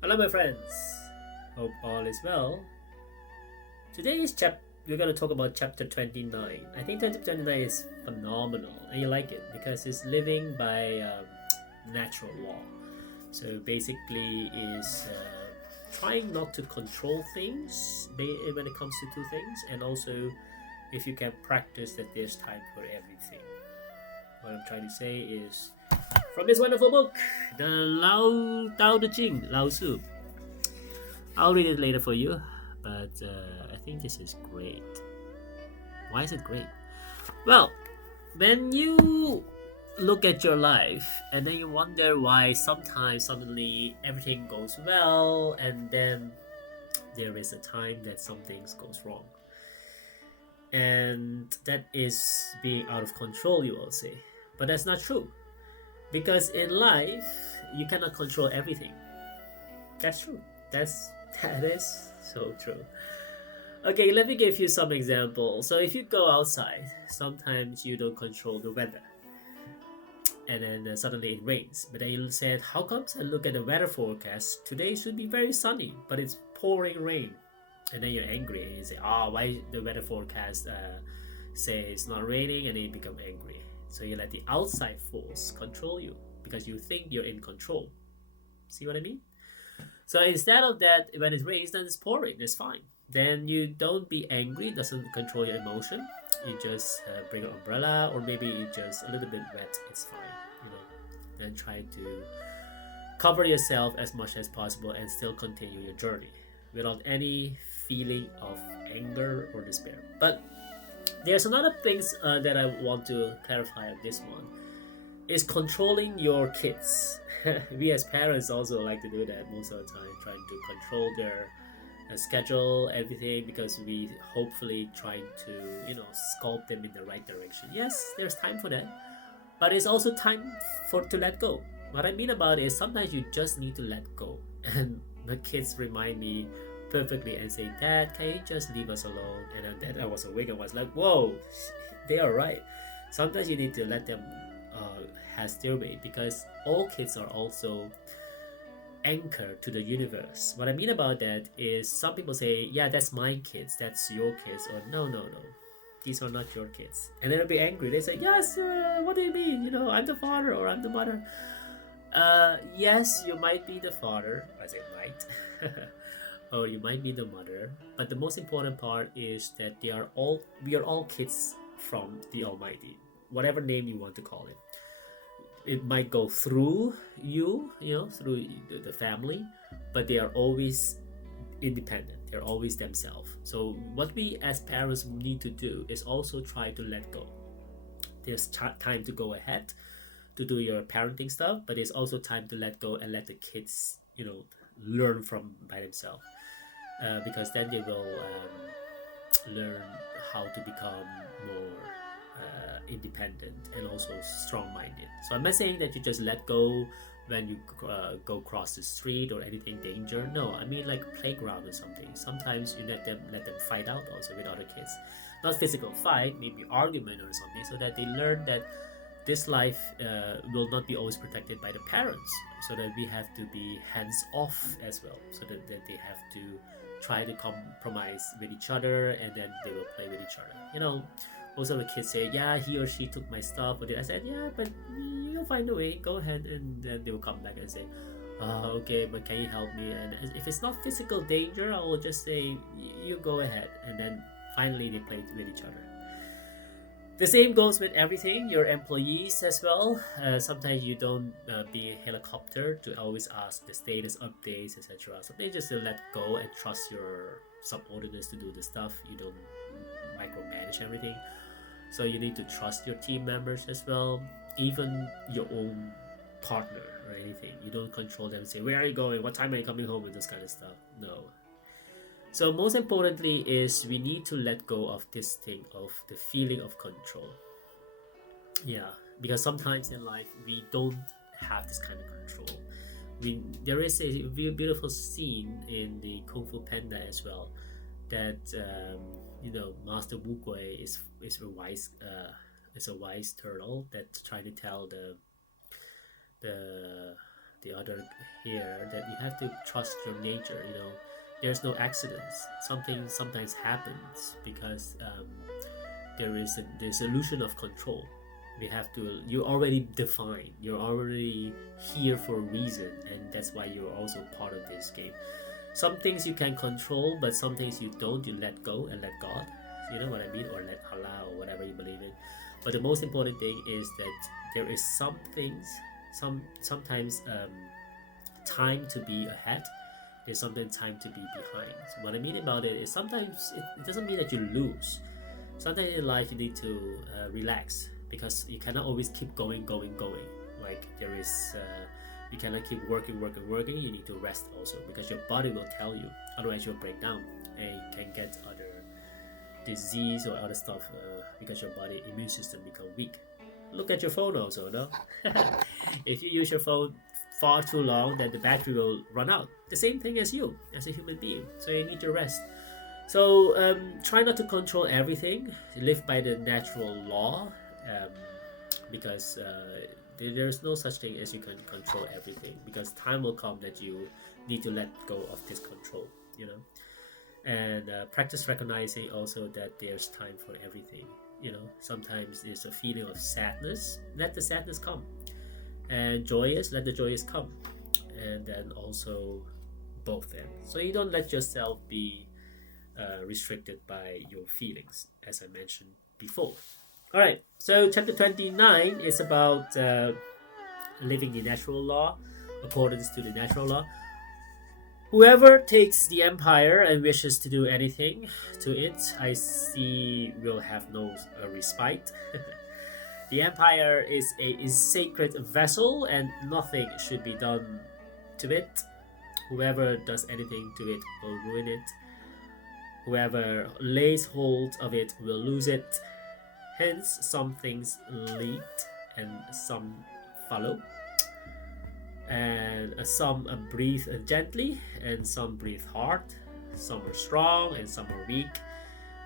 Hello, my friends. Hope all is well. Today's we're going to talk about chapter 29. I think chapter 29 is phenomenal, and you like it because it's living by natural law. So basically, is trying not to control things when it comes to two things, and also if you can practice that there's time for everything. What I'm trying to say is from this wonderful book, the Tao Te Ching, Lao Tzu. I'll read it later for you, but I think this is great. Why is it great? Well, when you look at your life and then you wonder why sometimes suddenly everything goes well and then there is a time that some things goes wrong, and that is being out of control, you will say. But that's not true, because in life you cannot control everything. That's true. That is so true. Okay, let me give you some examples. So if you go outside, sometimes you don't control the weather, and then suddenly it rains. But then you said, "How comes?" I look at the weather forecast. Today should be very sunny, but it's pouring rain, and then you're angry and you say, "Oh, why the weather forecast say it's not raining?" And then you become angry. So you let the outside force control you because you think you're in control. See what I mean? So instead of that, when it rains, then it's pouring. It's fine. Then you don't be angry. It doesn't control your emotion. You just bring an umbrella, or maybe it's just a little bit wet. It's fine. You know. Then try to cover yourself as much as possible and still continue your journey without any feeling of anger or despair. But there's another things that I want to clarify on this one is controlling your kids. We as parents also like to do that most of the time, trying to control their schedule, everything, because we hopefully trying to sculpt them in the right direction. Yes, there's time for that, but it's also time to let go. What I mean about it is sometimes you just need to let go, and the kids remind me perfectly and say, "Dad, can you just leave us alone?" And then I was awake and was like, "Whoa, they are right." Sometimes you need to let them has their way, because all kids are also anchored to the universe. What I mean about that is some people say, "Yeah, that's my kids, that's your kids," or "No, no, no, these are not your kids," and then they'll be angry. They say, "Yes, what do you mean? I'm the father or I'm the mother." Yes, you might be the father. I say might. Or you might be the mother, but the most important part is that we are all kids from the Almighty, whatever name you want to call it. It might go through through the family, but they are always independent. They're always themselves. So what we as parents need to do is also try to let go. There's time to go ahead to do your parenting stuff, but there's also time to let go and let the kids learn from by themselves, because then they will learn how to become more independent and also strong-minded. So I'm not saying that you just let go when you go across the street or anything danger. No, I mean like playground or something. Sometimes you let them fight out also with other kids, not physical fight, maybe argument or something, so that they learn that this life will not be always protected by the parents, so that we have to be hands off as well, so that they have to try to compromise with each other, and then they will play with each other. Most of the kids say, "Yeah, he or she took my stuff," but I said, "Yeah, but you'll find a way, go ahead," and then they will come back and say, "Okay, but can you help me?" And if it's not physical danger, I will just say, "You go ahead," and then finally they play with each other. The same goes with everything, your employees as well. Sometimes you don't be a helicopter to always ask the status updates, etc. Sometimes just to let go and trust your subordinates to do the stuff. You don't micromanage everything. So you need to trust your team members as well, even your own partner or anything. You don't control them and say, "Where are you going? What time are you coming home?" and this kind of stuff. No. So most importantly is we need to let go of this thing of the feeling of control. Yeah, because sometimes in life we don't have this kind of control. There is a beautiful scene in the Kung Fu Panda as well, that Master Wu Gui is a wise turtle that's trying to tell the the other here, that you have to trust your nature. There's no accidents. Something sometimes happens because there's illusion of control. You're already defined, you're already here for a reason, and that's why you're also part of this game. Some things you can control, but some things you don't. You let go and let God, you know what I mean, or let Allah, or whatever you believe in. But the most important thing is that there is some things, sometimes time to be ahead. There's sometimes time to be behind. So what I mean about it is, sometimes it doesn't mean that you lose. Sometimes in life you need to relax, because you cannot always keep going. Like you cannot keep working. You need to rest also, because your body will tell you. Otherwise you'll break down and you can get other disease or other stuff, because your body immune system become weak. Look at your phone also, no? If you use your phone far too long, then the battery will run out. The same thing as you, as a human being. So you need to rest. So try not to control everything. Live by the natural law, because there's no such thing as you can control everything. Because time will come that you need to let go of this control. And practice recognizing also that there's time for everything. Sometimes there's a feeling of sadness. Let the sadness come. And joyous, let the joyous come. And then also both ends. So you don't let yourself be restricted by your feelings, as I mentioned before. All right, so chapter 29 is about living the natural law, accordance to the natural law. Whoever takes the empire and wishes to do anything to it, I see will have no respite. The empire is a sacred vessel, and nothing should be done to it. Whoever does anything to it will ruin it. Whoever lays hold of it will lose it. Hence, some things lead and some follow. And some breathe gently and some breathe hard. Some are strong and some are weak.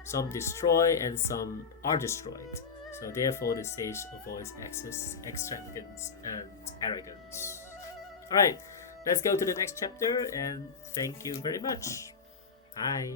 Some destroy and some are destroyed. So therefore the sage avoids excess, extravagance, and arrogance. Alright, let's go to the next chapter, and thank you very much. Bye.